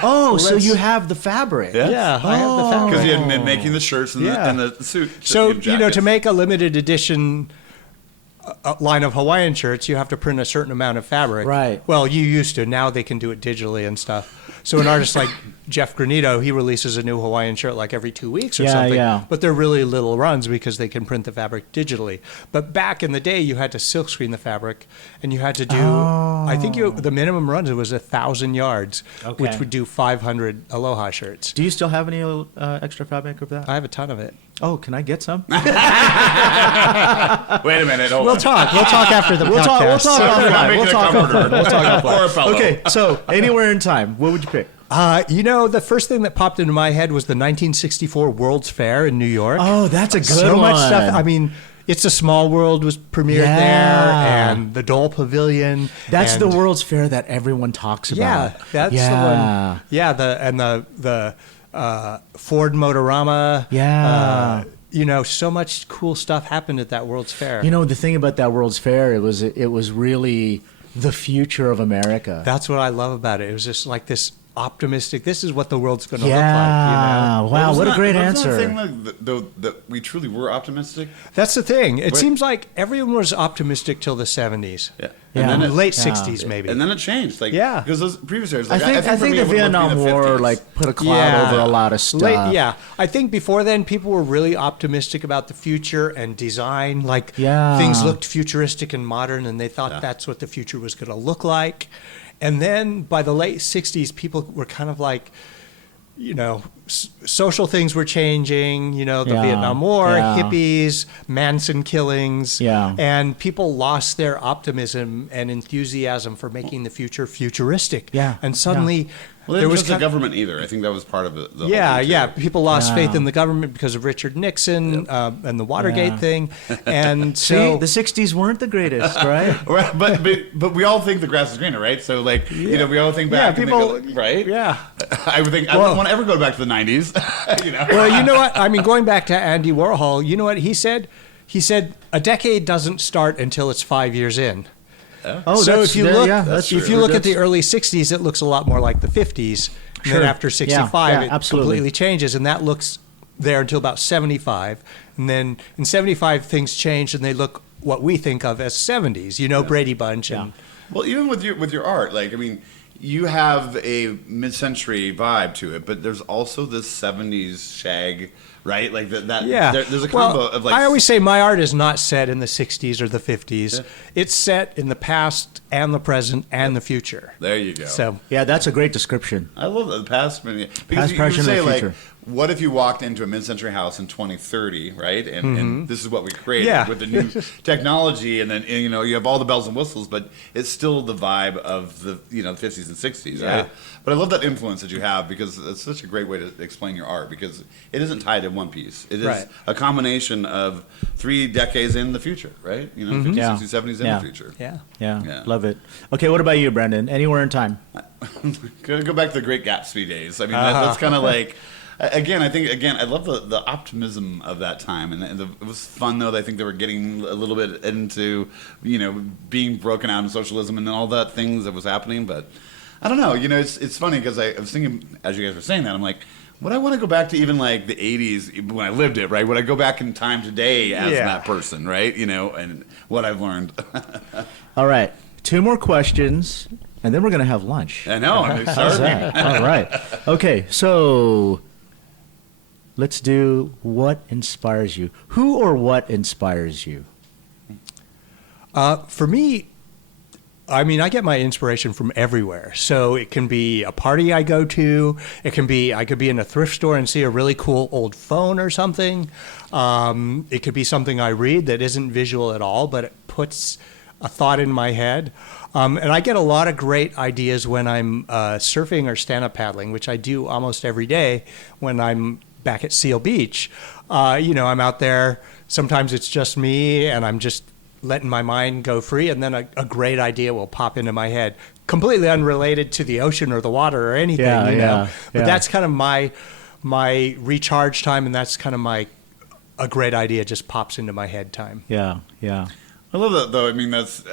Oh, so you have the fabric. Yeah, I have the fabric. Because you had been making the shirts and, the suit. So, jackets. to make a limited edition line of Hawaiian shirts, you have to print a certain amount of fabric. Right. Well, you used to. Now they can do it digitally and stuff. So an artist like Jeff Granito, he releases a new Hawaiian shirt like every 2 weeks or something. Yeah. But they're really little runs because they can print the fabric digitally. But back in the day, you had to silkscreen the fabric, and you had to do. I think the minimum runs was 1,000 yards, which would do 500 Aloha shirts. Do you still have any extra fabric of that? I have a ton of it. Oh, can I get some? Wait a minute. Hold We'll on. talk. We'll talk after the podcast. We'll talk offline. We'll talk offline. We'll talk Or a pillow. Okay, so anywhere in time, what would you pick? The first thing that popped into my head was the 1964 World's Fair in New York. Oh, that's a good so one. much stuff. I mean, It's a Small World was premiered there, and the Dole Pavilion. That's the World's Fair that everyone talks about. Yeah, that's the one. Yeah, the Ford Motorama. Yeah. So much cool stuff happened at that World's Fair. The thing about that World's Fair, it was really the future of America. That's what I love about it. It was just like this optimistic. This is what the world's going to look like. Wow, what a great answer. That we truly were optimistic. That's the thing. It seems like everyone was optimistic till the 70s. Yeah. And then late 60s maybe. And then it changed. Because those previous years. I think the Vietnam War put a cloud over a lot of stuff. I think before then people were really optimistic about the future and design. Things looked futuristic and modern, and they thought that's what the future was going to look like. And then by the late 60s, people were kind of like, social things were changing, the Vietnam War, hippies, Manson killings. And people lost their optimism and enthusiasm for making the future futuristic. And suddenly... Well, there was the government either. I think that was part of it. People lost faith in the government because of Richard Nixon and the Watergate thing, and so the '60s weren't the greatest, right? but we all think the grass is greener, right? So we all think back. People, right? Yeah. I would think I wouldn't want to ever go back to the '90s. Well, you know what? I mean, going back to Andy Warhol, you know what he said? He said a decade doesn't start until it's 5 years in. So if you look at the early 60s, it looks a lot more like the 50s. And then after 65, it completely changes. And that looks there until about 75. And then in 75, things change and they look what we think of as 70s, Brady Bunch. And, Well, even with your art, you have a mid-century vibe to it, but there's also this 70s shag, right? Like that. Yeah. There's a combo well, of like. I always say my art is not set in the 60s or the 50s. Yeah. It's set in the past and the present and the future. There you go. So yeah, that's a great description. I love the past. Because past, you present, say and future. like, what if you walked into a mid-century house in 2030, right? And this is what we created with the new technology, and then you have all the bells and whistles, but it's still the vibe of the 50s and 60s, right? But I love that influence that you have because it's such a great way to explain your art because it isn't tied in one piece. It is a combination of 3 decades in the future, right? 50s, 60s, 70s in the future. Yeah. Love it. Okay, what about you, Brendan? Anywhere in time? Go back to the Great Gatsby days. I mean, that's kind of like. Again, I love the optimism of that time, and it was fun though. I think they were getting a little bit into, being broken out in socialism and all that things that was happening. But I don't know. It's funny because I was thinking as you guys were saying that, I'm like, would I want to go back to even like the '80s when I lived it? Right? Would I go back in time today as that person? Right? And what I've learned. All right, 2 more questions, and then we're gonna have lunch. I know. I'm excited. All right. Okay, so. Let's do what inspires you. Who or what inspires you? For me, I mean, I get my inspiration from everywhere. So it can be a party I go to. I could be in a thrift store and see a really cool old phone or something. It could be something I read that isn't visual at all, but it puts a thought in my head. And I get a lot of great ideas when I'm surfing or stand-up paddling, which I do almost every day when I'm back at Seal Beach. I'm out there. Sometimes it's just me, and I'm just letting my mind go free, and then a great idea will pop into my head, completely unrelated to the ocean or the water or anything. But that's kind of my recharge time, and that's kind of a great idea just pops into my head time. Yeah. I love that though. I mean, it's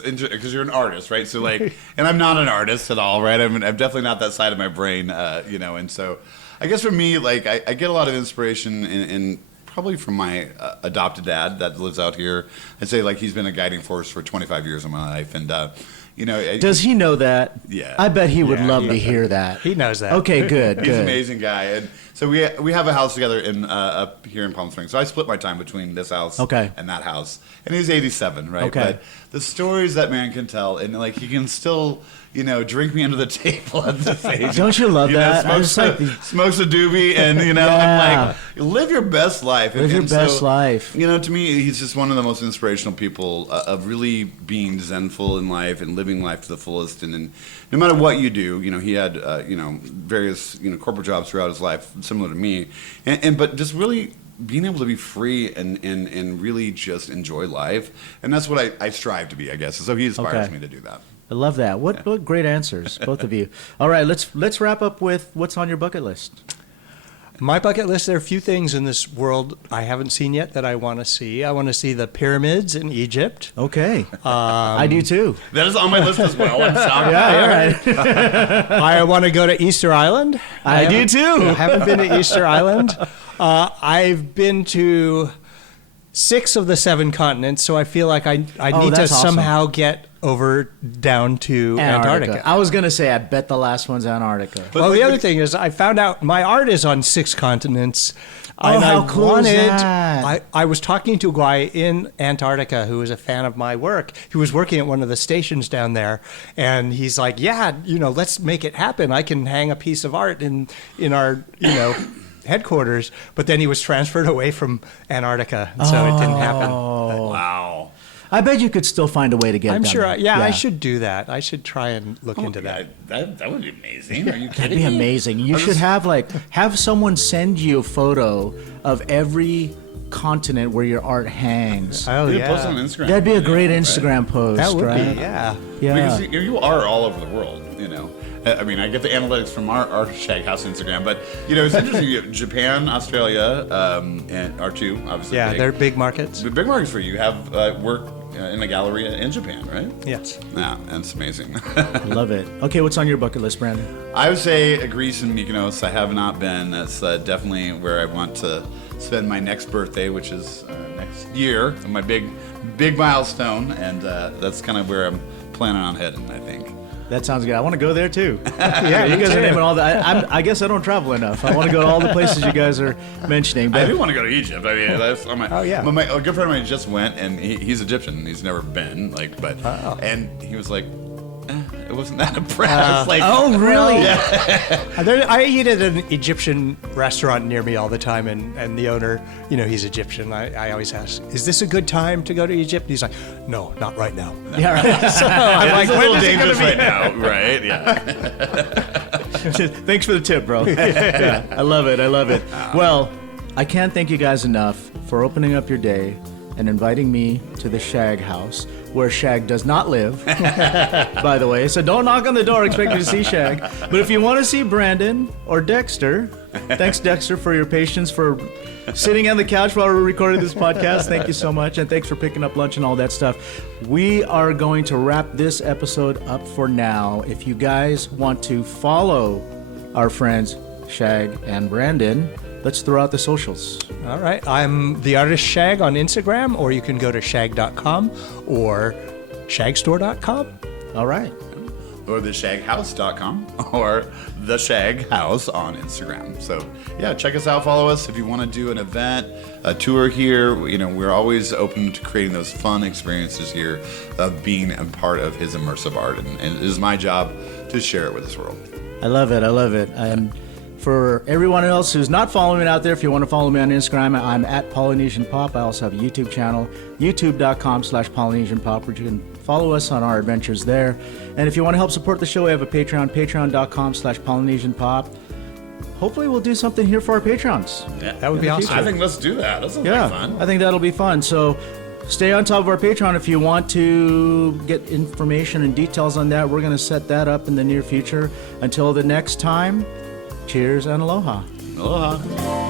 because you're an artist, right? So like, and I'm not an artist at all, right? I'm definitely not that side of my brain, and so. I guess for me, like, I get a lot of inspiration in probably from my adopted dad that lives out here. I'd say, like, he's been a guiding force for 25 years of my life. And, does he know that? Yeah. I bet he would love to hear that. He knows that. Okay, good. He's an amazing guy. And so we have a house together up here in Palm Springs. So I split my time between this house and that house. And he's 87, right? Okay. But the stories that man can tell, and, like, he can still... drink me under the table at this age. Don't you love that? Smokes a doobie, and I'm like, live your best life. Live your best life. To me, he's just one of the most inspirational people of really being zenful in life and living life to the fullest. And no matter what you do, he had various corporate jobs throughout his life, similar to me, but just really being able to be free and really just enjoy life, and that's what I strive to be, I guess. So he inspires me to do that. I love that. What great answers, both of you. All right, let's wrap up with what's on your bucket list. My bucket list, there are a few things in this world I haven't seen yet that I want to see. I want to see the pyramids in Egypt. Okay. I do too. That is on my list as well. I'm sorry. Yeah, you're right. I want to go to Easter Island. I do too. I haven't been to Easter Island. I've been to 6 of the 7 continents, so I feel like I need to somehow get over down to Antarctica. I was going to say, I bet the last one's Antarctica. Well, the other thing is I found out my art is on 6 continents. Oh, how cool is that? I was talking to a guy in Antarctica who was a fan of my work. He was working at one of the stations down there, and he's like, let's make it happen. I can hang a piece of art in our, headquarters. But then he was transferred away from Antarctica, and so it didn't happen. Wow. I bet you could still find a way to get it done. I'm sure. I should do that. I should try and look into that. That would be amazing. Are you kidding That'd be amazing. You should have someone send you a photo of every continent where your art hangs. Oh, yeah. Post on Instagram. That'd be a great Instagram post, that would right? be, yeah. Because you are all over the world, I mean, I get the analytics from our Shag House Instagram, but it's interesting. Japan, Australia, and are 2 obviously. Yeah, they're big markets. Big markets for you. You have work in a gallery in Japan, right? Yes. Yeah, that's amazing. Love it. Okay, what's on your bucket list, Brandon? I would say Greece and Mykonos. I have not been. That's definitely where I want to spend my next birthday, which is next year, my big milestone, and that's kind of where I'm planning on heading, I think. That sounds good. I want to go there too. Yeah, you guys too. are naming all that. I guess I don't travel enough. I want to go to all the places you guys are mentioning. I But do want to go to Egypt. I mean, Oh, yeah. My a good friend of mine just went, and he's Egyptian. He's never been, and he was like, it wasn't that impressed. oh, really? I eat at an Egyptian restaurant near me all the time, and the owner, he's Egyptian. I always ask, is this a good time to go to Egypt? And he's like, no, not right now. Yeah, right. So I'm like, It's a when little is it gonna dangerous be? right now, right? Yeah. Thanks for the tip, bro. Yeah, I love it. I love it. Well, I can't thank you guys enough for opening up your day and inviting me to the Shag House, where Shag does not live, by the way. So don't knock on the door expecting to see Shag. But if you want to see Brandon or Dexter, thanks, Dexter, for your patience for sitting on the couch while we're recording this podcast. Thank you so much. And thanks for picking up lunch and all that stuff. We are going to wrap this episode up for now. If you guys want to follow our friends Shag and Brandon, let's throw out the socials. All right. I'm the artist Shag on Instagram, or you can go to shag.com or shagstore.com. All right. Or theshaghouse.com or the Shag House on Instagram. So yeah, check us out, follow us. If you want to do an event, a tour here, we're always open to creating those fun experiences here of being a part of his immersive art. And it is my job to share it with this world. I love it. I love it. And for everyone else who's not following me out there, if you want to follow me on Instagram, I'm at Polynesian Pop. I also have a YouTube channel, youtube.com/Polynesian Pop, where you can follow us on our adventures there. And if you want to help support the show, we have a Patreon, patreon.com/Polynesian Pop. Hopefully we'll do something here for our patrons. Yeah. That would be awesome. I think let's do that. That sounds Yeah, like fun. I think that'll be fun. So stay on top of our Patreon if you want to get information and details on that. We're going to set that up in the near future. Until the next time, cheers and aloha. Aloha.